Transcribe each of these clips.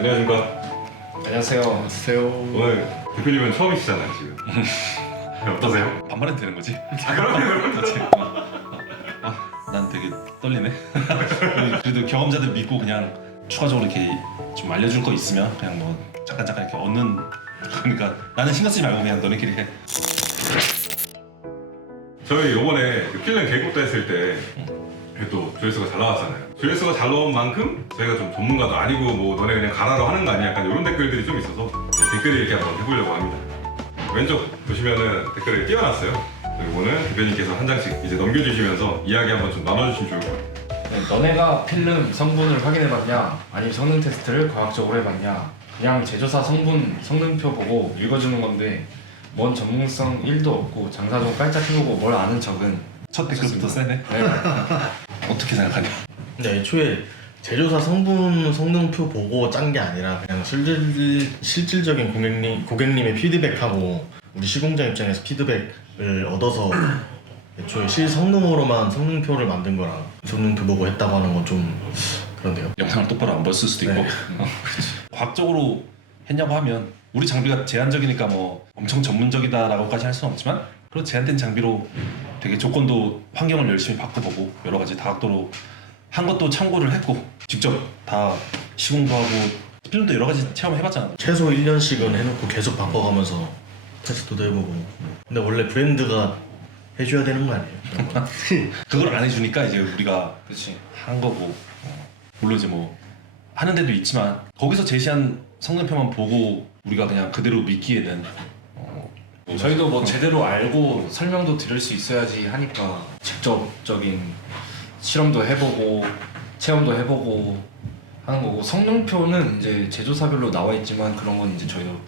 안녕하십니까. 안녕하세요. 안녕하세요. 오늘 대표님은 처음이시잖아요 지금. 어떠세요? 반말해도 되는 거지? 그럼요. 난 되게 떨리네. 그래도 경험자들 믿고 그냥 추가적으로 이렇게 좀 알려줄 거 있으면 그냥 뭐 잠깐 이렇게 얻는. 그러니까 나는 신경 쓰지 말고 그냥 너네끼리 해. 저희 요번에 그 필름 계획부터 했을 때 또 조회수가 잘 나왔잖아요. 조회수가 잘 나온 만큼 저희가 좀 전문가도 아니고 뭐 너네 그냥 가라로 하는 거 아니야? 약간 이런 댓글들이 좀 있어서 댓글을 이렇게 한번 해보려고 합니다. 왼쪽 보시면은 댓글을 띄워놨어요. 이거는 대표님께서 한 장씩 이제 넘겨주시면서 이야기 한번 좀 나눠주시면 좋을 것 같아요. 너네가 필름 성분을 확인해봤냐? 아니면 성능 테스트를 과학적으로 해봤냐? 그냥 제조사 성분, 성능표 보고 읽어주는 건데 뭔 전문성 1도 없고 장사 좀 깔짝 해보고 뭘 아는 척은. 첫 댓글부터 세네. 네. 어떻게 생각하냐? 근데 애초에 제조사 성분 성능표 보고 짠 게 아니라 그냥 실질적인 고객님의 피드백하고 우리 시공자 입장에서 피드백을 얻어서 애초에 실성능으로만 성능표를 만든 거라 성능표 보고 했다고 하는 건 좀 그런데요. 영상을 똑바로 안 봤을 수도 있고. 네. 과학적으로 했냐고 하면 우리 장비가 제한적이니까 뭐 엄청 전문적이다라고까지 할 수는 없지만 그런 제한된 장비로 되게 조건도 환경을 열심히 바꿔보고 여러 가지 다각도로 한 것도 참고를 했고 직접 다 시공도 하고 필름도 여러 가지 체험해봤잖아. 최소 1년씩은 해놓고 계속 바꿔가면서 테스트도 해보고. 근데 원래 브랜드가 해줘야 되는 거 아니에요? 그런 거. 그걸 안 해주니까 이제 우리가 그렇지. 한 거고. 물론 이제 뭐 하는 데도 있지만 거기서 제시한 성능표만 보고 우리가 그냥 그대로 믿기에는 저희도 뭐 제대로 알고 설명도 드릴 수 있어야지 하니까 직접적인 실험도 해보고 체험도 해보고 하는 거고, 성능표는 이제 제조사별로 나와 있지만 그런 건 이제 저희도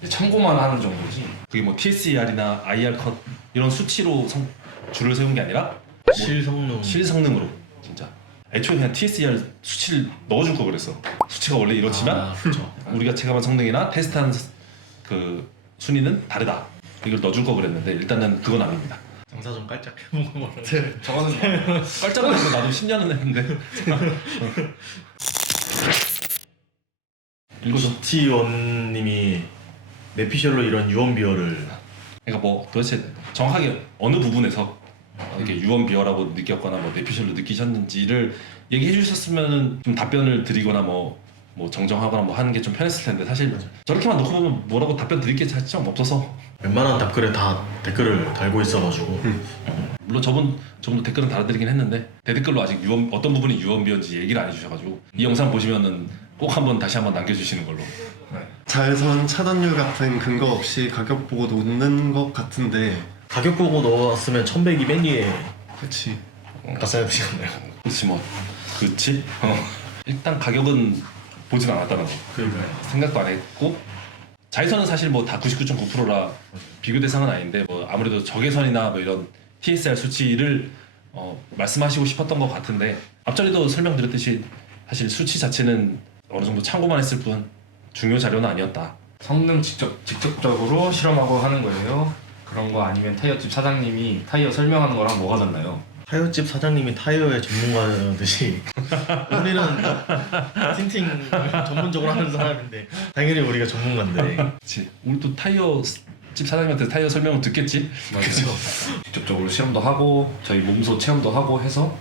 이제 참고만 하는 정도지. 그게 뭐 TSER이나 IR 컷 이런 수치로 줄을 세운 게 아니라 실성능. 실성능으로 진짜 애초에 그냥 TSER 수치를 넣어줄 거 그랬어. 수치가 원래 이렇지만 그렇죠. 우리가 체감한 성능이나 테스트한 그 순위는 다르다. 이걸 넣어줄 거 그랬는데 일단은 그건 아닙니다. 장사 좀 깔짝 해본 거 같아. 저거는 깔짝은 해도 나도 10년은 했는데. 읽어줘. GT1님이 내피셜로 이런 유언 비어를 그러니까 뭐 도대체 정확하게 어느 부분에서 이렇게 유언 비어라고 느꼈거나 뭐 내피셜로 느끼셨는지를 얘기해 주셨으면 좀 답변을 드리거나 뭐 정정하거나 뭐 하는 게 좀 편했을 텐데 사실 저렇게만 놓고 보면 뭐라고 답변 드릴 게 사실 좀 없어서. 웬만한 답글에 다 댓글을 달고 있어가지고 물론 저분도 댓글은 달아드리긴 했는데 대댓글로 아직 어떤 부분이 유언 비어인지 얘기를 안 해주셔가지고 이 영상 보시면은 꼭 다시 한번 남겨주시는 걸로. 자외선 차단율 같은 근거 없이 가격 보고 놓는 것 같은데. 가격 보고 넣었으면 1100, 200에 그치. 가싸였잖아요. 그렇지 뭐 그렇지. 일단 가격은 보진 않았다는 거. 그러니까요. 생각도 안 했고 자외선은 사실 뭐 다 99.9%라 비교 대상은 아닌데 뭐 아무래도 적외선이나 뭐 이런 TSR 수치를 말씀하시고 싶었던 것 같은데 앞전에도 설명드렸듯이 사실 수치 자체는 어느 정도 참고만 했을 뿐 중요 자료는 아니었다. 성능 직접적으로 실험하고 하는 거예요. 그런 거 아니면 타이어집 사장님이 타이어 설명하는 거랑 뭐가 달라요? 타이어집 사장님이 타이어의 전문가듯이 우리는 틴팅 전문적으로 하는 사람인데 당연히 우리가 전문가인데. 그렇지. 우리 또 타이어 집 사장님한테 타이어 설명을 듣겠지. 그렇죠. 직접적으로 실험도 하고 저희 몸소 체험도 하고 해서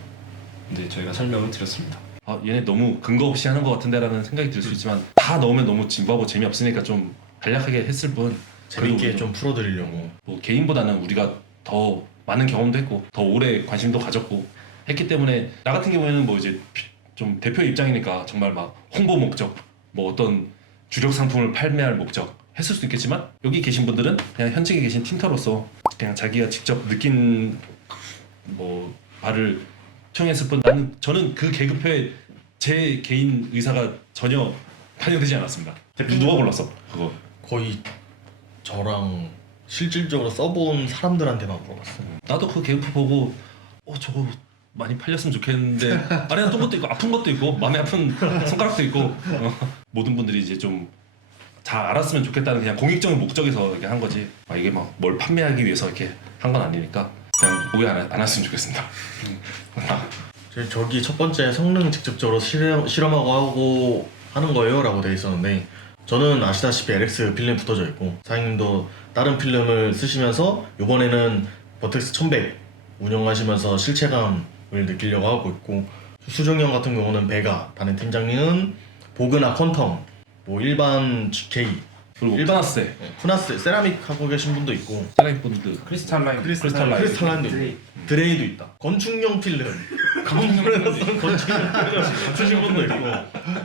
이제 저희가 설명을 드렸습니다. 아 얘네 너무 근거 없이 하는 것 같은데라는 생각이 들 수 있지만 다 넣으면 너무 진부하고 재미없으니까 좀 간략하게 했을 뿐 재밌게 그래도 좀 풀어드리려고. 뭐 개인보다는 우리가 더 많은 경험도 했고 더 오래 관심도 가졌고 했기 때문에 나 같은 경우에는 뭐 이제 좀 대표 입장이니까 정말 막 홍보 목적 뭐 어떤 주력 상품을 판매할 목적 했을 수도 있겠지만 여기 계신 분들은 그냥 현직에 계신 틴터로서 그냥 자기가 직접 느낀 뭐 바를 투영했을 뿐 저는 그 계급표에 제 개인 의사가 전혀 반영되지 않았습니다. 대표 누가 골랐어 그거? 거의 저랑 실질적으로 써본 사람들한테만 물어봤어. 나도 그 계급표 보고 저거 많이 팔렸으면 좋겠는데 안에 나쁜 것도 있고 아픈 것도 있고 마음에 아픈 손가락도 있고 모든 분들이 이제 좀 잘 알았으면 좋겠다는 그냥 공익적인 목적에서 이렇게 한 거지. 이게 막 뭘 판매하기 위해서 이렇게 한 건 아니니까 그냥 오해 안 했으면 좋겠습니다. 저기 첫 번째 성능 직접적으로 실험하고 하고 하는 거예요 라고 돼 있었는데 저는 아시다시피 LX 필름 붙어져 있고 사장님도 다른 필름을 쓰시면서 이번에는 버텍스 1100 운영하시면서 실체감을 느끼려고 하고 있고 수정형 같은 경우는 베가, 다른 팀장님은 보그나 퀀텀, 뭐 일반 GK, 그리고 일반- 푸나세, 푸나스 세라믹 하고 계신 분도 있고 세라믹 본드, 크리스탈라인 크리스탈라인도 있고 드레이도 있다. 건축용 필름 건물에서 쓰는 건축용 필름 쓰신 분도 있고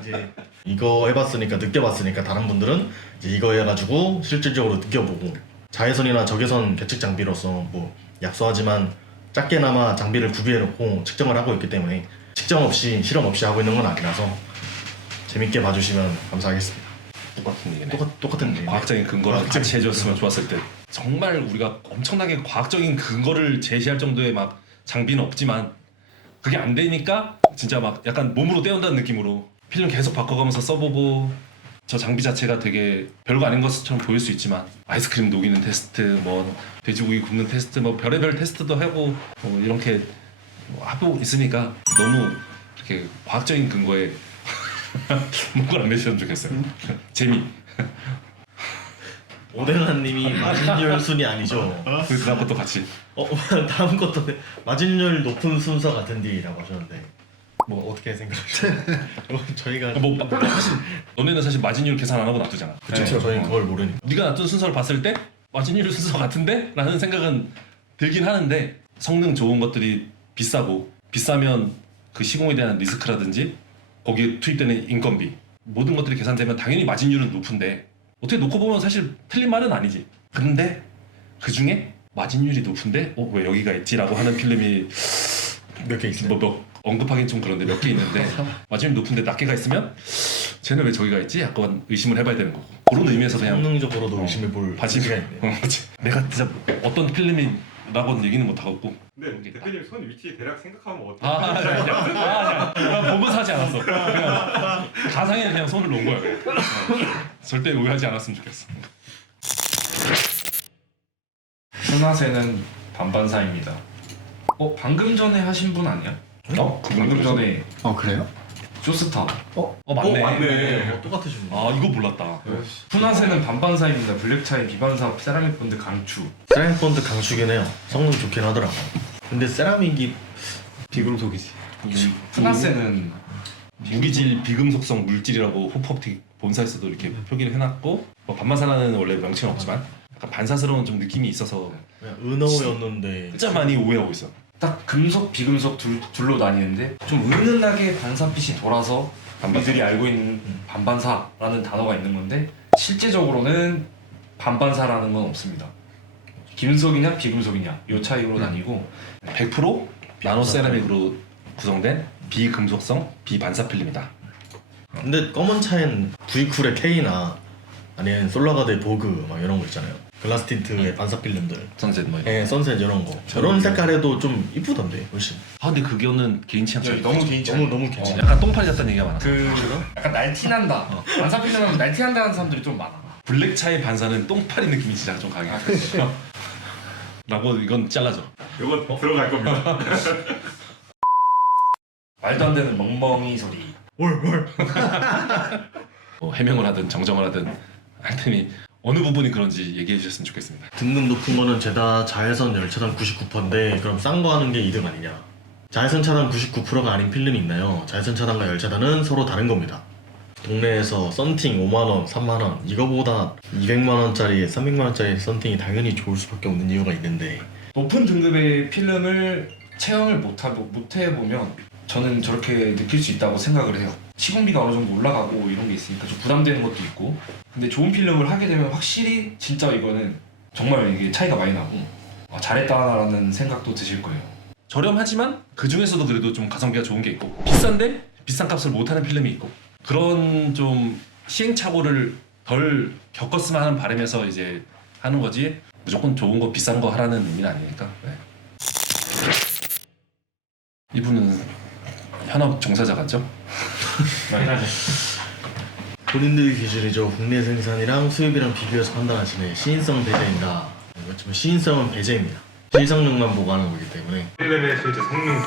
이제 이거 해봤으니까 느껴봤으니까 다른 분들은 이제 이거 해가지고 실질적으로 느껴보고 자외선이나 적외선 계측 장비로서 뭐 약소하지만 작게나마 장비를 구비해놓고 측정을 하고 있기 때문에 측정 없이 실험 없이 하고 있는 건 아니라서 재밌게 봐주시면 감사하겠습니다. 똑같은 얘기네. 똑같은 얘기. 과학적인 근거랑 같이 해줬으면 좋았을 때 정말 우리가 엄청나게 과학적인 근거를 제시할 정도의 막 장비는 없지만 그게 안 되니까 진짜 막 약간 몸으로 때운다는 느낌으로 필름 계속 바꿔가면서 써보고 저 장비 자체가 되게 별거 아닌 것처럼 보일 수 있지만 아이스크림 녹이는 테스트, 뭐 돼지고기 굽는 테스트, 뭐 별의별 테스트도 하고 뭐 이렇게 하고 있으니까 너무 이렇게 과학적인 근거에 목을 안 내셨으면 좋겠어요. 재미. 오뎅한님이 마진율 순위 아니죠? 그 다음 것도 같이. 다음 것도 마진율 높은 순서 같은데라고 하셨는데 뭐 어떻게 생각하세요? 저희가 뭐 사실 너네는 사실 마진율 계산 안 하고 놔두잖아. 그쵸 네. 저희 그걸 모르니까 네가 놔둔 순서를 봤을 때 마진율 순서 같은데? 라는 생각은 들긴 하는데 성능 좋은 것들이 비싸고 비싸면 그 시공에 대한 리스크라든지 거기에 투입되는 인건비 모든 것들이 계산되면 당연히 마진율은 높은데 어떻게 놓고 보면 사실 틀린 말은 아니지. 근데 그 중에 마진율이 높은데 왜 여기가 있지라고 하는 필름이 몇 개 있어요. 뭐 언급하긴 좀 그런데 몇 개 있는데 마진율 높은데 낮게가 있으면 쟤는 왜 저기가 있지? 약간 의심을 해봐야 되는 거고 그런 의미에서 그냥 성능적으로도 의심해볼 바지 가치가 있네요. 내가 진짜 어떤 필름이라고는 얘기는 못하겠고 근데 대표님 손 위치 대략 생각하면 어떻게? 나 보면서 하지 않았어. 그냥 가상에 그냥 손을 놓은 거야. 절대 오해하지 않았으면 좋겠어. 푸나세는 반반사입니다. 방금 전에 하신 분 아니야? 방금 전에 그래요? 쇼스타. 맞네. 맞네. 똑같으신 분. 아 이거 몰랐다. 푸나세는 반반사입니다. 블랙차이 비반사 세라믹 본드 강추. 세라믹 본드 강추긴 해요. 성능 좋긴 하더라고. 근데 세라믹이 비금속이지. 푸나세는 무기질 비금속성 물질이라고 호프옵틱 본사에서도 이렇게 표기를 해놨고 뭐 반반사라는 원래 명칭은 없지만 약간 반사스러운 좀 느낌이 있어서 그냥 은어였는데 진짜 많이 오해하고 있어. 딱 금속 비금속 둘로 나뉘는데 좀 은은하게 반사빛이 돌아서 우리들이 알고 있는 반반사라는 단어가 있는 건데 실제적으로는 반반사라는 건 없습니다. 김속이냐 비금속이냐 이 차이로 나뉘고 100% 나노 세라믹으로 구성된 비금속성 비반사 필름이다. 근데 검은 차엔 V쿨의 K나 아니면 솔라가드의 보그 막 이런 거 있잖아요. 글라스 틴트의 반사 필름들. 선셋 뭐 이런. 예, 선셋 이런 거. 저런 색깔에도 좀 이쁘던데 훨씬. 근데 그거는 개인 취향 차이. 너무 개인 차이. 너무 괜찮아. 약간 똥파리 같다는 얘기가 많아. 약간 날티난다. 반사 필름하면 날티난다는 사람들이 좀 많아. 블랙차의 반사는 똥파리 느낌이 진짜 좀 강해. 라고 이건 잘라줘. 이거 들어갈 겁니다. 말도 안 되는 멍멍이 소리. 뭐 해명을 하든 정정을 하든 할 테니 어느 부분이 그런지 얘기해 주셨으면 좋겠습니다. 등급 높은 거는 제다 자외선 열차단 99%인데 그럼 싼 거 하는 게 이득 아니냐? 자외선 차단 99%가 아닌 필름이 있나요? 자외선 차단과 열차단은 서로 다른 겁니다. 동네에서 썬팅 5만원, 3만원 이거보다 200만원짜리, 300만원짜리 썬팅이 당연히 좋을 수밖에 없는 이유가 있는데 높은 등급의 필름을 체험을 못 해보면 저는 저렇게 느낄 수 있다고 생각을 해요. 시공비가 어느 정도 올라가고 이런 게 있으니까 좀 부담되는 것도 있고 근데 좋은 필름을 하게 되면 확실히 진짜 이거는 정말 이게 차이가 많이 나고 잘했다라는 생각도 드실 거예요. 저렴하지만 그 중에서도 그래도 좀 가성비가 좋은 게 있고 비싼데 비싼 값을 못하는 필름이 있고 그런 좀 시행착오를 덜 겪었으면 하는 바람에서 이제 하는 거지 무조건 좋은 거 비싼 거 하라는 의미는 아니니까. 네. 이분은 현업 종사자 같죠? 본인들 기준이죠. 국내 생산이랑 수입이랑 비교해서 판단하시네. 시인성 배제입니다. 그렇지만 시인성은 배제입니다. 실성능만 보고하는 거기 때문에 필름의 실제 성능,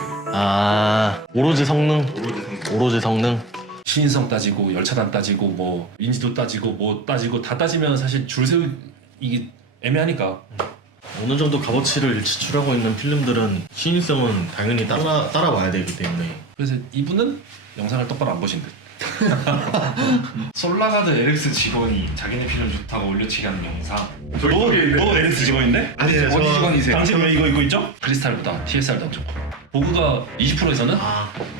오로지 성능? 오로지 성능. 오로지 성능? 시인성 따지고 열차단 따지고 뭐 인지도 따지고 뭐 따지고 다 따지면 사실 줄 세우기 애매하니까 어느 정도 값어치를 지출하고 있는 필름들은 시인성은 당연히 따라와야 되기 때문에 그래서 이분은 영상을 똑바로 안 보신 듯. 솔라가드 LX 직원이 자기네 필름 좋다고 올려치기 하는 영상. 저기 너 LS 직원인데? 아니에요. 어디 직원이세요? 당신 왜 이거 입고 있죠? 크리스탈보다 TSR도 안 좋고 보그가 20%에서는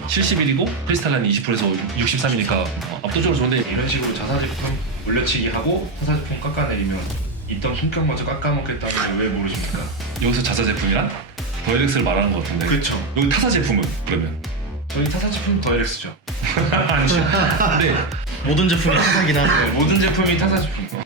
71이고 크리스탈은 20%에서 63이니까 압도적으로 좋은데 이런 식으로 자사 제품 올려치기 하고 타사 제품 깎아내리면 있던 품격마저 깎아먹겠다는 왜 모르십니까? 여기서 자사 제품이란 더 LX를 말하는 것 같은데 그렇죠. 여기 타사 제품은 그러면 저희 타사 제품 더 LX죠. 아니죠. 근데 모든 제품이 타사긴 하죠. 모든 제품이 타사 제품.